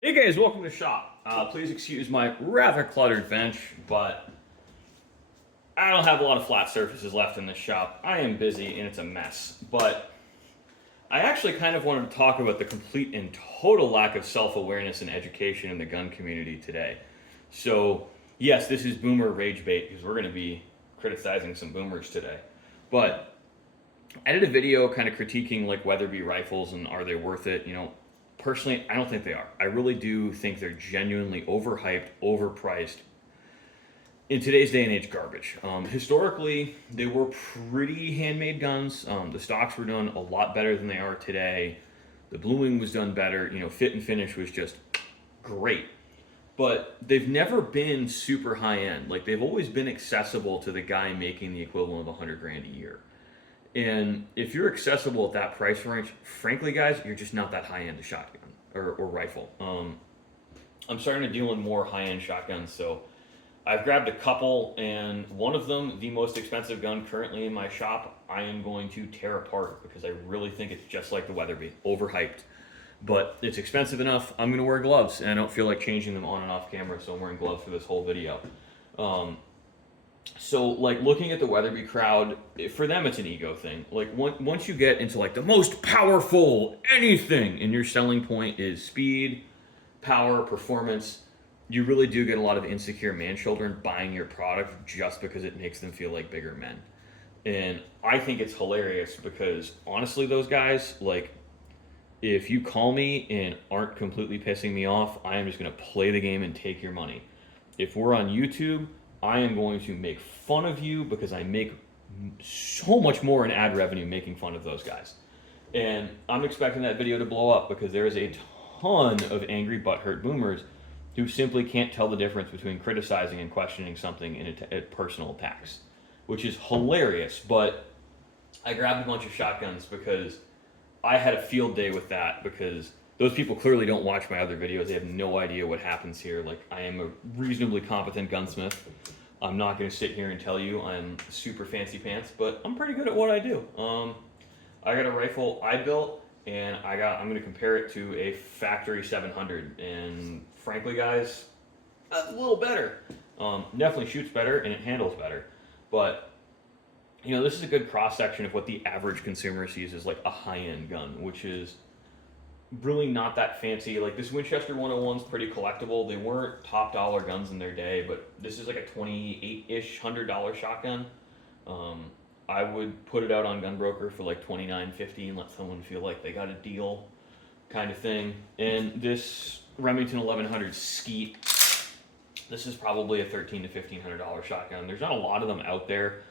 Hey guys, welcome to the shop. Please excuse my rather cluttered bench, but I don't have a lot of flat surfaces left in this shop. I am busy and it's a mess. But I actually kind of wanted to talk about the complete and total lack of self awareness and education in the gun community today. So, yes, this is boomer rage bait because we're going to be criticizing some boomers today. But I did a video kind of critiquing like Weatherby rifles and are they worth it? Personally, I don't think they are. I really do think they're genuinely overhyped, overpriced. In today's day and age, garbage. Historically, they were pretty handmade guns. The stocks were done a lot better than they are today. The bluing was done better. Fit and finish was just great. But they've never been super high end. Like they've always been accessible to the guy making the equivalent of 100 grand a year. And if you're accessible at that price range, frankly, guys, you're just not that high end a shotgun or rifle. I'm starting to deal in more high end shotguns, so I've grabbed a couple, and one of them, the most expensive gun currently in my shop, I am going to tear apart because I really think it's just like the Weatherby, overhyped. But it's expensive enough. I'm going to wear gloves, and I don't feel like changing them on and off camera, so I'm wearing gloves for this whole video. Um, so like looking at the Weatherby crowd, for them it's an ego thing. Like once you get into like the most powerful anything, and your selling point is speed, power, performance, you really do get a lot of insecure man children buying your product just because it makes them feel like bigger men. And I think it's hilarious because honestly, those guys, like, if you call me and aren't completely pissing me off, I am just going to play the game and take your money. If we're on YouTube, I am going to make fun of you because I make so much more in ad revenue making fun of those guys. And I'm expecting that video to blow up because there is a ton of angry butthurt boomers who simply can't tell the difference between criticizing and questioning something in personal attacks, which is hilarious. But I grabbed a bunch of shotguns because I had a field day with that because those people clearly don't watch my other videos. They have no idea what happens here. Like, I am a reasonably competent gunsmith. I'm not going to sit here and tell you I'm super fancy pants, but I'm pretty good at what I do. I got a rifle I built, and I'm going to compare it to a factory 700. And frankly, guys, that's a little better. Definitely shoots better and it handles better. But this is a good cross section of what the average consumer sees as like a high end gun, which is really not that fancy. Like this Winchester 101's pretty collectible. They weren't top dollar guns in their day, but this is like a 28-ish $100 shotgun. I would put it out on Gunbroker for like $29.50 and let someone feel like they got a deal, kind of thing. And this Remington 1100 Skeet, this is probably a $13 to $1,500 shotgun. There's not a lot of them out there,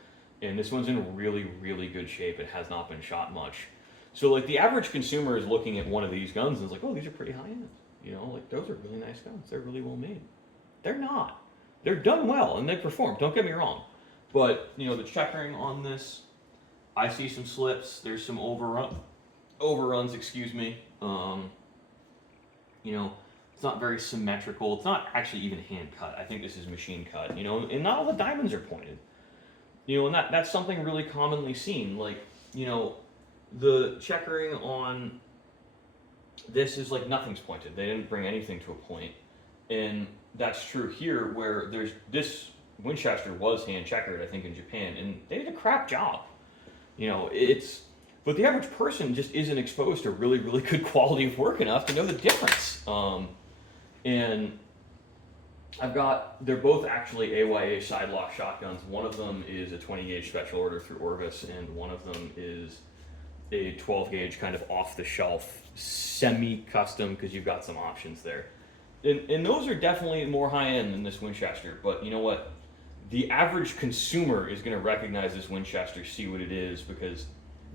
and this one's in really, really good shape. It has not been shot much. So like the average consumer is looking at one of these guns and is like, oh, these are pretty high end. Like those are really nice guns. They're really well made. They're not. They're done well and they perform. Don't get me wrong. But the checkering on this, I see some slips. There's some overruns. Excuse me. It's not very symmetrical. It's not actually even hand cut. I think this is machine cut. And not all the diamonds are pointed. And that's something really commonly seen. Like the checkering on this is like nothing's pointed. They didn't bring anything to a point. And that's true here where there's this Winchester was hand checkered, I think, in Japan, and they did a crap job. But the average person just isn't exposed to really, really good quality of work enough to know the difference. And they're both actually AYA side lock shotguns. One of them is a 20 gauge special order through Orvis, and one of them is a 12 gauge kind of off the shelf, semi custom, because you've got some options there. And those are definitely more high end than this Winchester. But you know what? The average consumer is going to recognize this Winchester, see what it is, because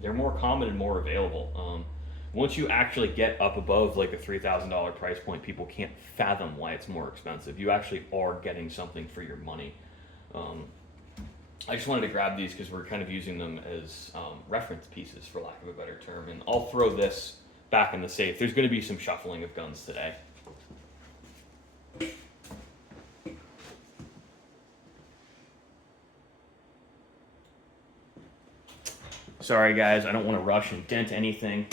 they're more common and more available. Once you actually get up above like a $3,000 price point, people can't fathom why it's more expensive. You actually are getting something for your money. I just wanted to grab these because we're kind of using them as reference pieces, for lack of a better term. And I'll throw this back in the safe. There's going to be some shuffling of guns today. Sorry guys, I don't want to rush and dent anything.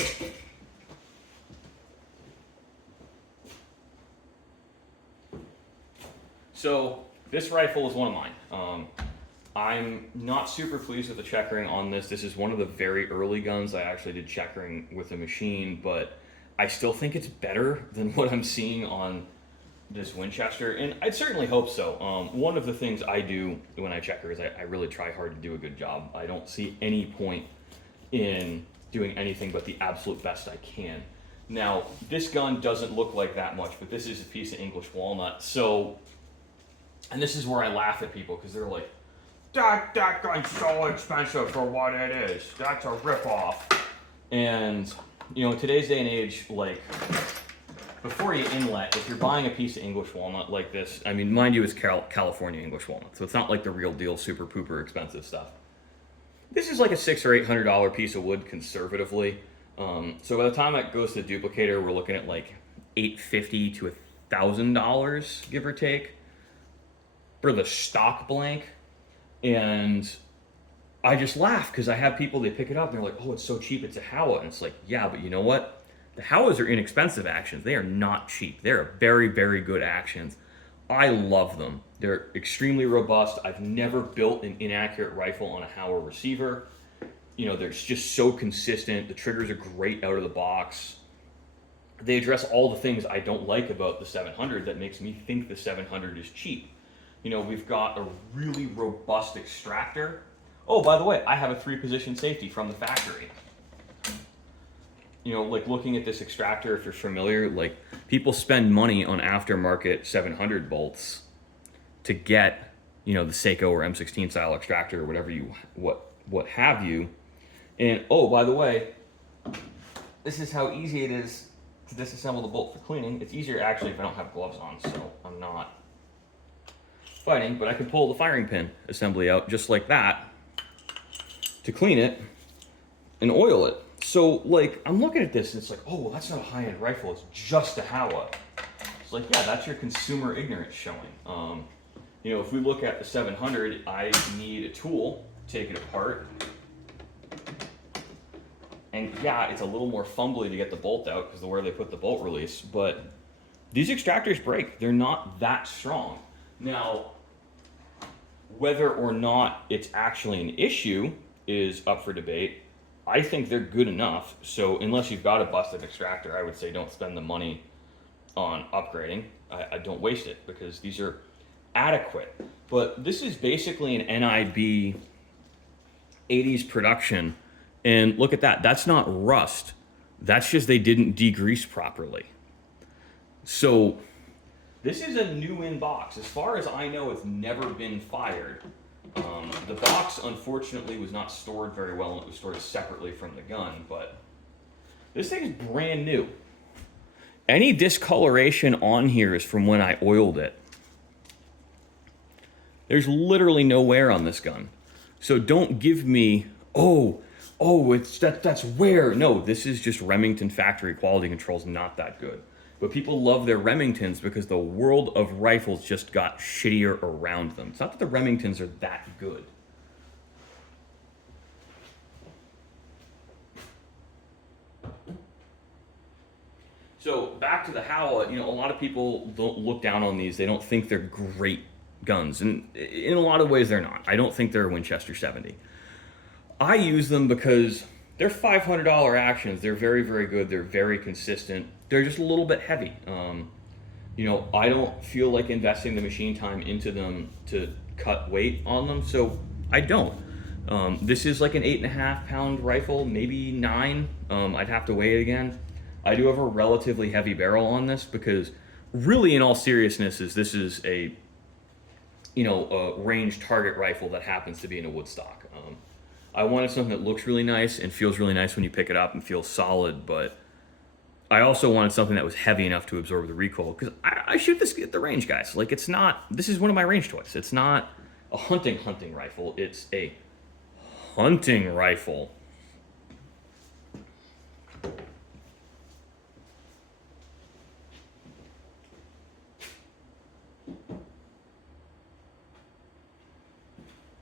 So this rifle is one of mine. I'm not super pleased with the checkering on this. This is one of the very early guns I actually did checkering with a machine, but I still think it's better than what I'm seeing on this Winchester, and I'd certainly hope so. One of the things I do when I checker is I really try hard to do a good job. I don't see any point in doing anything but the absolute best I can. Now, this gun doesn't look like that much, but this is a piece of English walnut. So, and this is where I laugh at people because they're like, that gun's so expensive for what it is. That's a ripoff. And, you know, in today's day and age, like, before you inlet, if you're buying a piece of English walnut like this, I mean, mind you, it's California English walnut, so it's not like the real deal, super pooper expensive stuff. This is like a $600 or $800 piece of wood conservatively. So by the time it goes to the duplicator, we're looking at like $850 to $1,000, give or take, for the stock blank. And I just laugh because I have people, they pick it up and they're like, oh, it's so cheap, it's a Howa. And it's like, yeah, but you know what? The Howas are inexpensive actions. They are not cheap. They're very, very good actions. I love them. They're extremely robust. I've never built an inaccurate rifle on a Howa receiver. You know, they're just so consistent. The triggers are great out of the box. They address all the things I don't like about the 700 that makes me think the 700 is cheap. You know, we've got a really robust extractor. Oh, by the way, I have a 3-position safety from the factory. You know, like looking at this extractor, if you're familiar, like people spend money on aftermarket 700 bolts to get, you know, the Seiko or M16 style extractor or whatever you, what have you. And oh, by the way, this is how easy it is to disassemble the bolt for cleaning. It's easier actually if I don't have gloves on, so I'm not fighting, but I can pull the firing pin assembly out just like that to clean it and oil it. So, like, I'm looking at this and it's like, oh, well, that's not a high-end rifle. It's just a Howa. It's like, yeah, that's your consumer ignorance showing. You know, if we look at the 700, I need a tool to take it apart. And yeah, it's a little more fumbly to get the bolt out because of where they put the bolt release, but these extractors break. They're not that strong. Now, whether or not it's actually an issue is up for debate. I think they're good enough, so unless you've got a busted extractor, I would say don't spend the money on upgrading. I don't waste it because these are adequate. But this is basically an NIB 80s production, and look at that. That's not rust. That's just they didn't degrease properly. So this is a new in box. As far as I know, it's never been fired. The box, unfortunately, was not stored very well, and it was stored separately from the gun, but this thing is brand new. Any discoloration on here is from when I oiled it. There's literally no wear on this gun. So don't give me, that's wear. No, this is just Remington factory quality control's not that good. But people love their Remingtons because the world of rifles just got shittier around them. It's not that the Remingtons are that good. So back to the Howa, you know, a lot of people don't look down on these. They don't think they're great guns. And in a lot of ways, they're not. I don't think they're a Winchester 70. I use them because they're $500 actions. They're very, very good. They're very consistent. They're just a little bit heavy. You know, I don't feel like investing the machine time into them to cut weight on them, so I don't. This is like an 8.5 pound rifle, maybe 9. I'd have to weigh it again. I do have a relatively heavy barrel on this because really in all seriousness this is a, you know, a range target rifle that happens to be in a woodstock. I wanted something that looks really nice and feels really nice when you pick it up and feels solid, but I also wanted something that was heavy enough to absorb the recoil because I shoot this at the range, guys. Like, it's not, this is one of my range toys. It's not a hunting rifle. It's a hunting rifle.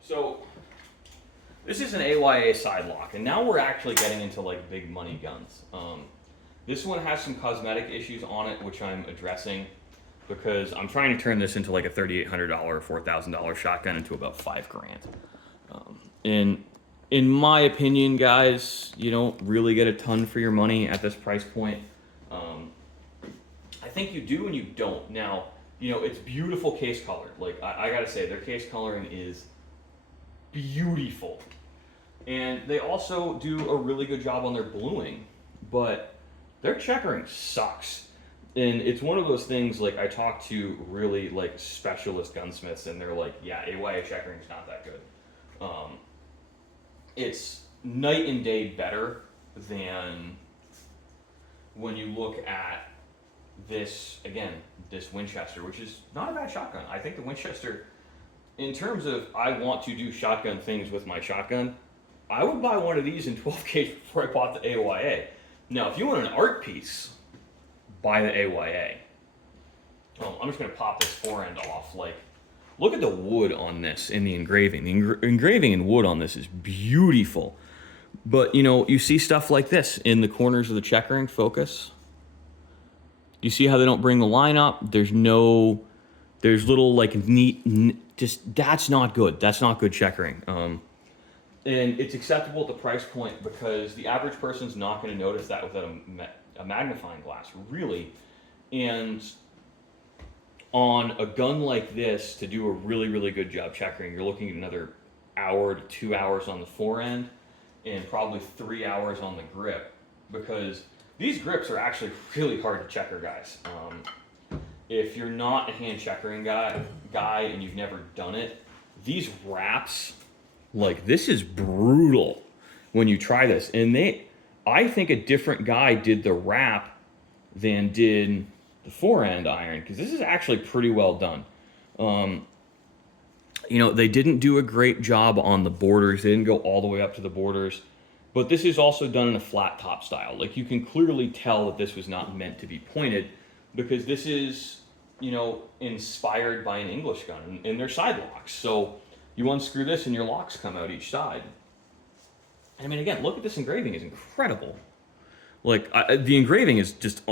So this is an AYA side lock, and now we're actually getting into like big money guns. This one has some cosmetic issues on it, which I'm addressing. because I'm trying to turn this into like a $3,800 or $4,000 shotgun into about $5,000. And in my opinion, guys, you don't really get a ton for your money at this price point. I think you do and you don't. Now, it's beautiful case color. Like, I gotta say, their case coloring is beautiful. And they also do a really good job on their bluing, but their checkering sucks. And it's one of those things, like, I talk to really, like, specialist gunsmiths, and they're like, yeah, AYA checkering's not that good. It's night and day better than when you look at this Winchester, which is not a bad shotgun. I think the Winchester, in terms of I want to do shotgun things with my shotgun, I would buy one of these in 12 gauge before I bought the AYA. Now, if you want an art piece, buy the AYA. I'm just going to pop this forend off. Like, look at the wood on this in the engraving. The engraving in wood on this is beautiful. But, you see stuff like this in the corners of the checkering focus. You see how they don't bring the line up? There's little, like, just, that's not good. That's not good checkering. And it's acceptable at the price point because the average person's not going to notice that without a magnifying glass, really. And on a gun like this, to do a really, really good job checkering, you're looking at another hour to 2 hours on the forend and probably 3 hours on the grip, because these grips are actually really hard to checker, guys. If you're not a hand checkering guy and you've never done it, these wraps, like, this is brutal when you try this. And I think a different guy did the wrap than did the forend iron, because this is actually pretty well done. They didn't do a great job on the borders. They didn't go all the way up to the borders. But this is also done in a flat top style. Like, you can clearly tell that this was not meant to be pointed, because this is, inspired by an English gun and their side locks. So you unscrew this and your locks come out each side. I mean, again, look at this engraving. It's incredible. Like, the engraving is just,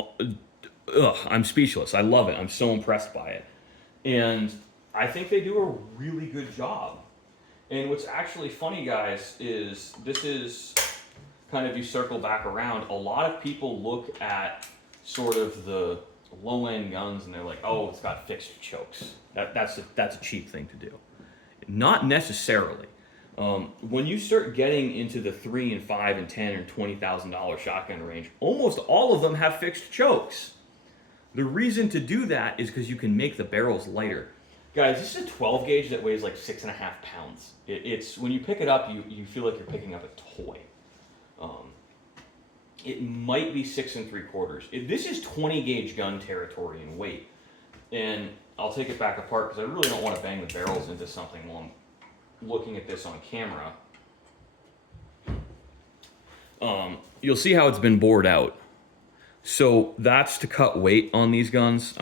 I'm speechless. I love it. I'm so impressed by it. And I think they do a really good job. And what's actually funny, guys, is this is kind of, you circle back around, a lot of people look at sort of the low-end guns and they're like, oh, it's got fixed chokes. That's a cheap thing to do. Not necessarily. When you start getting into the $3,000 and $5,000 and $10,000 and $20,000 shotgun range, almost all of them have fixed chokes. The reason to do that is because you can make the barrels lighter. Guys, this is a 12 gauge that weighs like 6.5 pounds. It's when you pick it up, you feel like you're picking up a toy. It might be 6 3/4. This is 20 gauge gun territory in weight. And I'll take it back apart because I really don't want to bang the barrels into something while I'm looking at this on camera. You'll see how it's been bored out. So that's to cut weight on these guns.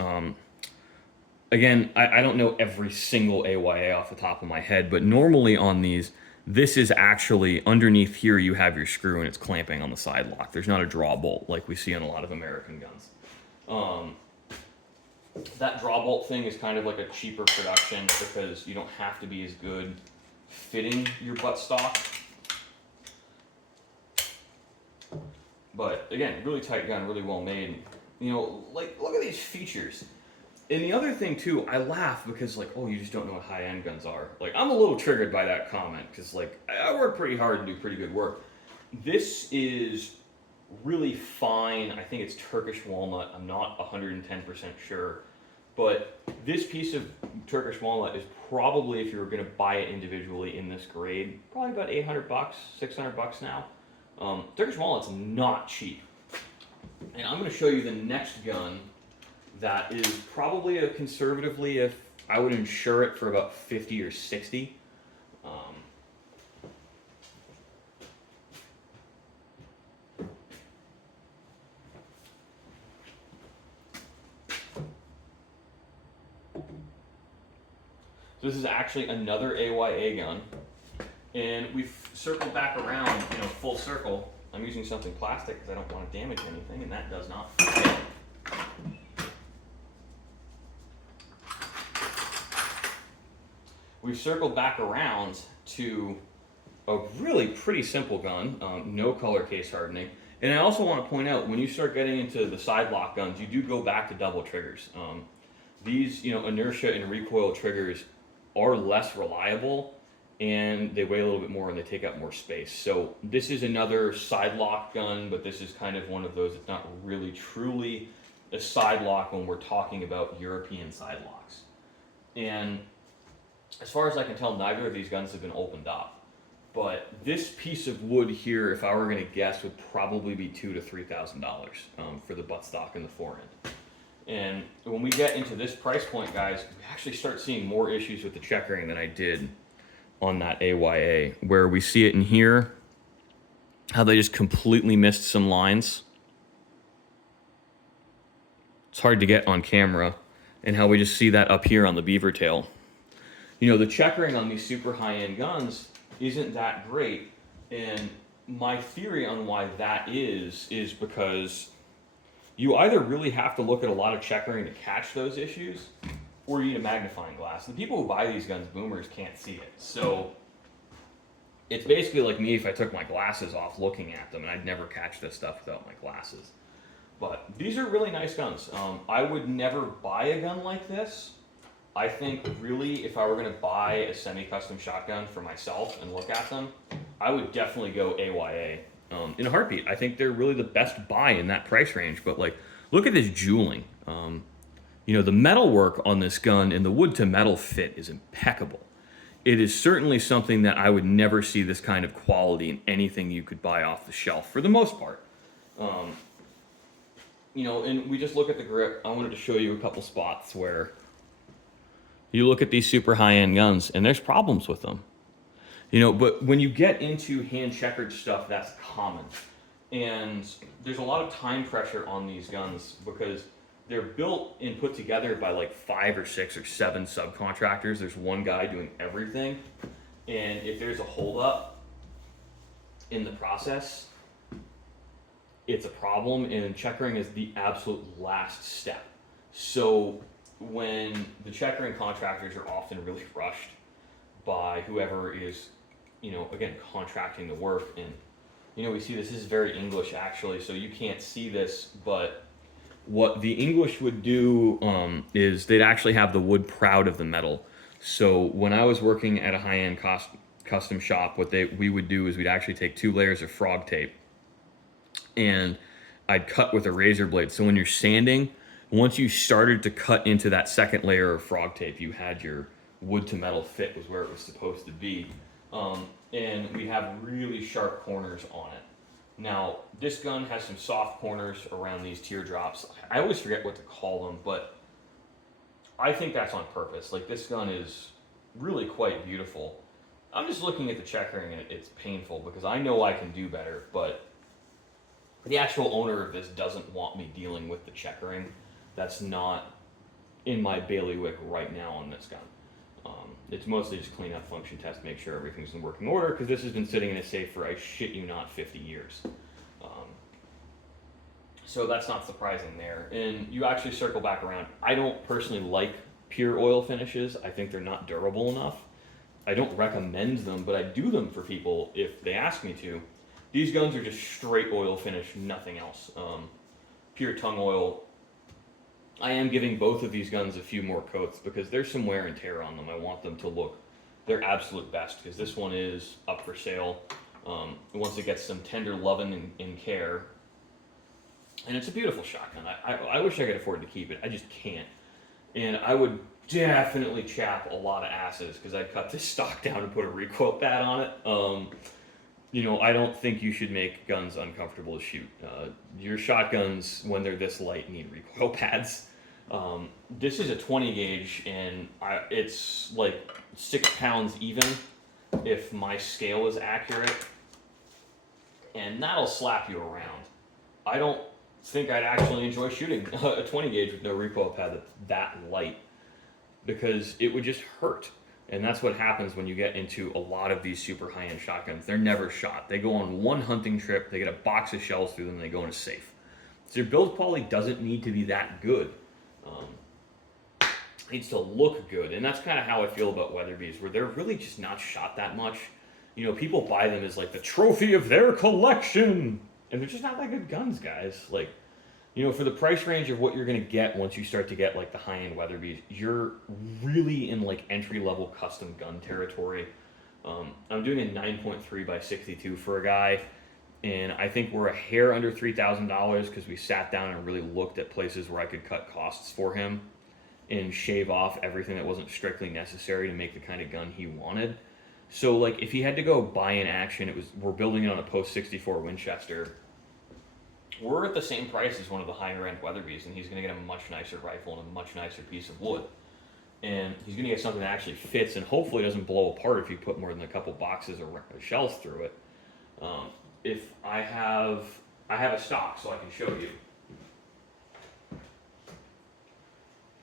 Again, I don't know every single AYA off the top of my head, but normally on these, this is actually, underneath here you have your screw and it's clamping on the side lock. There's not a draw bolt like we see on a lot of American guns. That draw bolt thing is kind of like a cheaper production because you don't have to be as good fitting your buttstock. But again, really tight gun, really well made. Like, look at these features. And the other thing too, I laugh because, like, oh, you just don't know what high-end guns are. Like, I'm a little triggered by that comment because, like, I work pretty hard and do pretty good work. This is really fine. I think it's Turkish walnut. I'm not 110% sure. But this piece of Turkish walnut is probably, if you were going to buy it individually in this grade, probably about $800, $600 now. Turkish walnut's not cheap. And I'm going to show you the next gun that is probably conservatively, if I would insure it for about 50 or 60. This is actually another AYA gun, and we've circled back around, full circle. I'm using something plastic because I don't want to damage anything, and that does not fit. we've circled back around to a really pretty simple gun, no color case hardening. And I also want to point out, when you start getting into the side lock guns, you do go back to double triggers. These, inertia and recoil triggers are less reliable, and they weigh a little bit more and they take up more space. So this is another side lock gun, but this is kind of one of those that's not really truly a side lock when we're talking about European side locks. And as far as I can tell, neither of these guns have been opened up. But this piece of wood here, if I were going to guess, would probably be $2,000 to $3,000 for the buttstock and the forend. And when we get into this price point, guys, we actually start seeing more issues with the checkering than I did on that AYA, where we see it in here, how they just completely missed some lines. It's hard to get on camera, and how we just see that up here on the beaver tail. The checkering on these super high-end guns isn't that great, and my theory on why that is because you either really have to look at a lot of checkering to catch those issues, or you need a magnifying glass. The people who buy these guns, boomers, can't see it. So it's basically like me if I took my glasses off looking at them, and I'd never catch this stuff without my glasses. But these are really nice guns. I would never buy a gun like this. I think really if I were going to buy a semi-custom shotgun for myself and look at them, I would definitely go AYA in a heartbeat. I think they're really the best buy in that price range. But look at this jeweling. The metal work on this gun and the wood to metal fit is impeccable. It is certainly something that I would never see this kind of quality in anything you could buy off the shelf for the most part. And we just look at the grip. I wanted to show you a couple spots where you look at these super high-end guns and there's problems with them. But when you get into hand checkered stuff, that's common. And there's a lot of time pressure on these guns because they're built and put together by 5 or 6 or 7 subcontractors. There's one guy doing everything. And if there's a holdup in the process, it's a problem, and checkering is the absolute last step. So when the checkering contractors are often really rushed by whoever is, again, contracting the work, and we see this is very English actually, so you can't see this, but what the English would do is they'd actually have the wood proud of the metal. So when I was working at a high-end custom shop, what we would do is we'd actually take 2 layers of frog tape, and I'd cut with a razor blade. So when you're sanding, once you started to cut into that second layer of frog tape, you had your wood to metal fit was where it was supposed to be. And we have really sharp corners on it. Now, this gun has some soft corners around these teardrops. I always forget what to call them, but I think that's on purpose. This gun is really quite beautiful. I'm just looking at the checkering and it's painful because I know I can do better, but the actual owner of this doesn't want me dealing with the checkering. That's not in my bailiwick right now on this gun. It's mostly just clean up, function test, make sure everything's in working order, because this has been sitting in a safe for, I shit you not, 50 years. So that's not surprising there. And you actually circle back around. I don't personally like pure oil finishes. I think they're not durable enough. I don't recommend them, but I do them for people if they ask me to. These guns are just straight oil finish, nothing else. Pure tung oil. I am giving both of these guns a few more coats because there's some wear and tear on them. I want them to look their absolute best because this one is up for sale. Once it gets some tender loving and care. And it's a beautiful shotgun. I wish I could afford to keep it. I just can't. And I would definitely chap a lot of asses because I'd cut this stock down and put a recoil pad on it. I don't think you should make guns uncomfortable to shoot. Your shotguns, when they're this light, need recoil pads. This is a 20 gauge, and it's 6 pounds even, if my scale is accurate. And that'll slap you around. I don't think I'd actually enjoy shooting a 20 gauge with no recoil pad that's that light, because it would just hurt. And that's what happens when you get into a lot of these super high-end shotguns. They're never shot. They go on one hunting trip, they get a box of shells through them, and they go in a safe. So your build quality doesn't need to be that good. needs to look good, and that's kind of how I feel about Weatherby's, where they're really just not shot that much. You know, people buy them as like the trophy of their collection, and they're just not that good guns, guys. Like, you know, for the price range of what you're gonna get once you start to get like the high-end Weatherby's, you're really in like entry-level custom gun territory. I'm doing a 9.3 by 62 for a guy, and I think we're a hair under $3,000 because we sat down and really looked at places where I could cut costs for him and shave off everything that wasn't strictly necessary to make the kind of gun he wanted. So like if he had to go buy an action, we're building it on a post 64 Winchester. We're at the same price as one of the higher end Weatherby's, and he's going to get a much nicer rifle and a much nicer piece of wood. And he's going to get something that actually fits and hopefully doesn't blow apart if you put more than a couple boxes or shells through it. If I have a stock, so I can show you.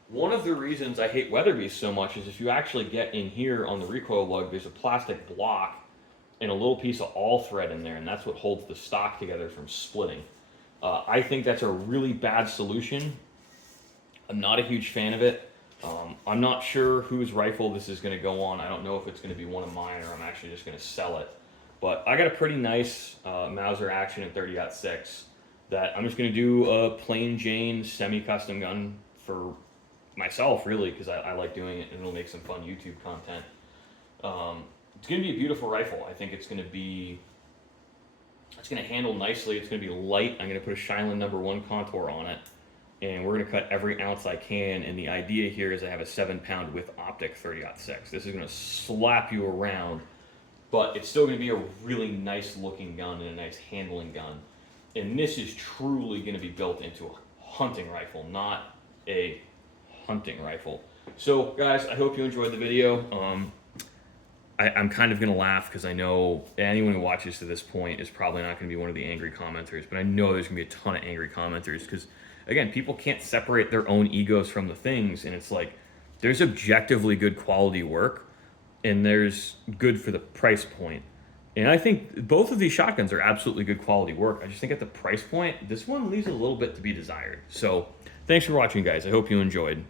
One of the reasons I hate Weatherby's so much is if you actually get in here on the recoil lug, there's a plastic block and a little piece of all thread in there, and that's what holds the stock together from splitting. I think that's a really bad solution. I'm not a huge fan of it. I'm not sure whose rifle this is going to go on. I don't know if it's going to be one of mine or I'm actually just going to sell it. But I got a pretty nice Mauser Action in 30-06 that I'm just going to do a plain Jane semi-custom gun for myself, really, because I like doing it and it'll make some fun YouTube content. It's going to be a beautiful rifle. I think it's going to handle nicely. It's going to be light. I'm going to put a Shineland #1 contour on it, and we're going to cut every ounce I can. And the idea here is I have a 7-pound with optic 30-06. This is going to slap you around, but it's still going to be a really nice looking gun and a nice handling gun. And this is truly going to be built into a hunting rifle, not a hunting rifle. So guys, I hope you enjoyed the video. I'm kind of going to laugh because I know anyone who watches to this point is probably not going to be one of the angry commenters, but I know there's going to be a ton of angry commenters because, again, people can't separate their own egos from the things, and it's like there's objectively good quality work and there's good for the price point. And I think both of these shotguns are absolutely good quality work. I just think at the price point, this one leaves a little bit to be desired. So thanks for watching, guys. I hope you enjoyed.